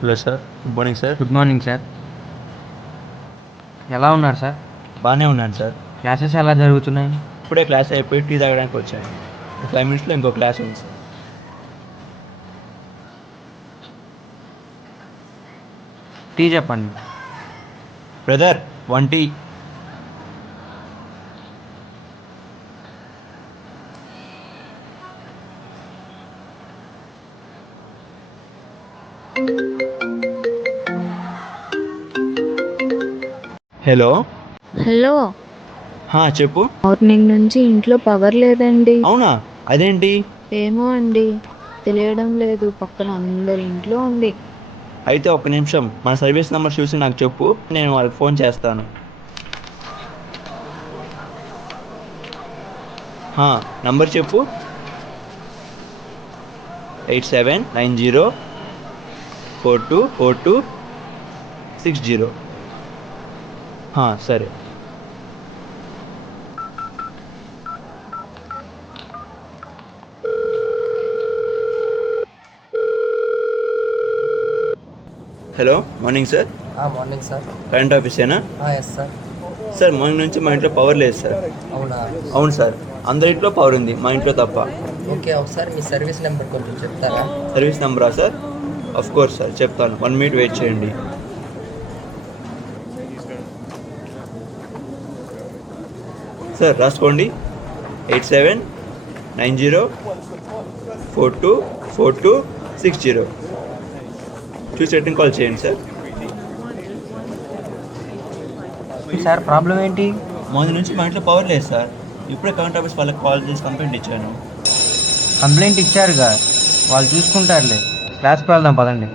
Hello sir, good morning sir. Good morning sir. ఎలా ఉన్నారు sir? బాగానే ఉన్నాను సార్. క్లాసెస్ ఎలా జరుగుతున్నాయి? ఇప్పుడే క్లాస్ అయిపోయి టీ తాగడానికి వచ్చాను. 5 మినిట్స్లో ఇంకో క్లాస్ ఉంది సార్. టీ చెప్పండి. Brother, 1 tea. హలో. హలో, చెప్పు. మార్నింగ్ నుంచి ఇంట్లో పవర్ లేదండి. అవునా, అదేంటి? ఏమో అండి, తెలియడం లేదు. పక్కన అందరి ఇంట్లో ఉంది. అయితే ఒక్క నిమిషం మన సర్వీస్ నెంబర్ చూసి నాకు చెప్పు, నేను వాళ్ళకి ఫోన్ చేస్తాను. నంబర్ చెప్పు. 8790424260. సరే. Hello, morning sir. Morning sir. Current ఆఫీసేనా? Yes sir. సార్, మార్నింగ్ నుంచి మా ఇంట్లో పవర్ లేదు సార్. అవునా? అవును సార్, అందరి ఇంట్లో పవర్ ఉంది, మా ఇంట్లో తప్ప. ఓకే, ఒకసారి మీ సర్వీస్ నెంబర్ కొంచెం చెప్తారా? సర్వీస్ నెంబరా సార్? ఆఫ్ కోర్స్ సార్, చెప్తాను. 1 మినిట్ వెయిట్ చేయండి. సార్, రాసుకోండి. 8790424260. చూసి రిటర్న్ కాల్ చేయండి సార్. సార్, ప్రాబ్లం ఏంటి? మార్నింగ్ నుంచి మా ఇంట్లో పవర్ లేదు సార్. ఇప్పుడే కరెంట్ ఆఫీస్ వాళ్ళకి కాల్ చేసి కంప్లైంట్ ఇచ్చాను. కంప్లైంట్ ఇచ్చారుగా, వాళ్ళు చూసుకుంటారులే. క్లాస్కి వెళ్దాం పదండి.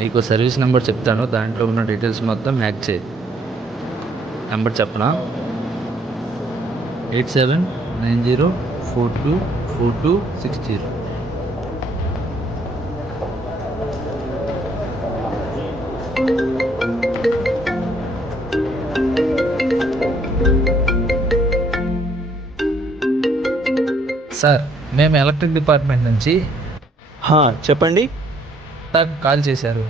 మీకు సర్వీస్ నెంబర్ చెప్తాను, దాంట్లో ఉన్న డీటెయిల్స్ మొత్తం మ్యాచ్ చేయి. నెంబర్ చెప్పనా? 8790424260. సార్, మేము ఎలక్ట్రిక్ డిపార్ట్మెంట్ నుంచి చెప్పండి. కాల్ చేశారు.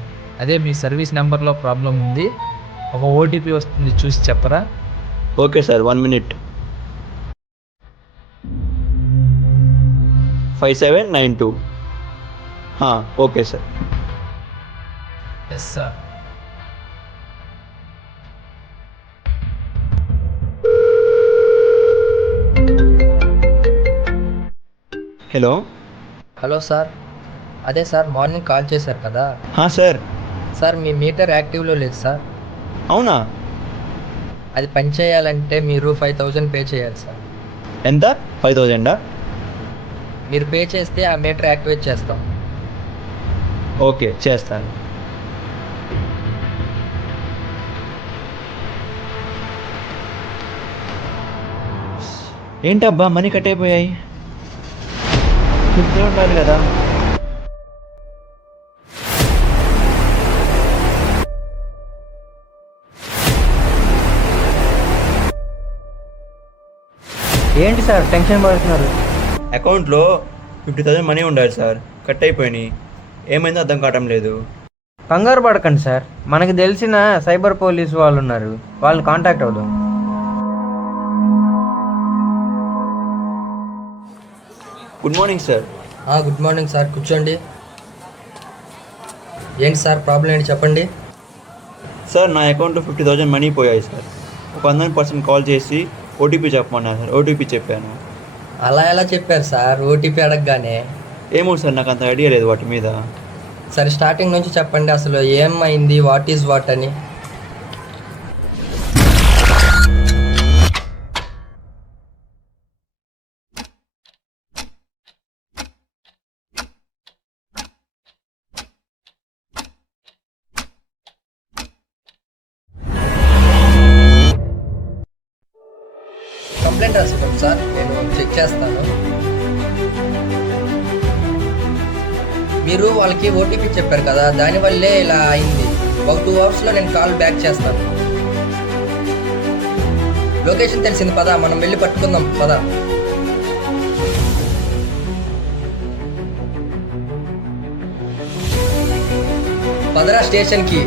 అదే మీ సర్వీస్ నెంబర్లో ప్రాబ్లం ఉంది. ఒక ఓటీపీ వస్తుంది, చూసి చెప్పరా? Okay sir, 1 minute. 5792. Okay sir. Yes sir. Hello. Hello sir. అదే సార్, మార్నింగ్ కాల్ చేశారు కదా సార్. సార్, మీ మీటర్ యాక్టివ్లో లేదు సార్. అవునా? అది పని చేయాలంటే మీరు 5000 పే చేయాలి సార్. ఎంత? 5000? మీరు పే చేస్తే ఆ మీటర్ యాక్టివేట్ చేస్తాం. ఓకే, చేస్తాను. ఏంటబ్బా, మనీ కట్ అయిపోయాయి. చెప్తూ ఉండాలి కదా. ఏంటి సార్ టెన్షన్ పడుతున్నారు? అకౌంట్లో 50,000 మనీ ఉండాలి సార్, కట్ అయిపోయినాయి. ఏమైందో అర్థం కావటం లేదు. కంగారు పడకండి సార్, మనకి తెలిసిన సైబర్ పోలీస్ వాళ్ళు ఉన్నారు, వాళ్ళని కాంటాక్ట్ అవుదాం. Good morning sir. Good morning sir, కూర్చోండి. ఏంటి సార్ ప్రాబ్లం ఏంటి చెప్పండి. సార్, నా అకౌంట్లో 50,000 మనీ పోయాయి సార్. ఒక 100 పర్సన్ కాల్ చేసి ఓటీపీ చెప్పమన్నారు సార్. ఓటీపీ చెప్పాను. అలా ఎలా చెప్పారు సార్ ఓటీపీ అడగగానే? ఏమో సార్, నాకు అంత ఐడియా లేదు వాటి మీద. సరే, స్టార్టింగ్ నుంచి చెప్పండి, అసలు ఏమైంది, వాట్ ఈజ్ వాట్ అని. కంప్లైంట్ రాసుకోండి సార్, నేను చెక్ చేస్తాను. మీరు వాళ్ళకి ఓటీపీ చెప్పారు కదా, దానివల్లే ఇలా అయింది. ఒక 2 అవర్స్లో నేను కాల్ బ్యాక్ చేస్తాను. లొకేషన్ తెలిసింది, పదా మనం వెళ్ళి పట్టుకుందాం, పదా. పదరా స్టేషన్కి.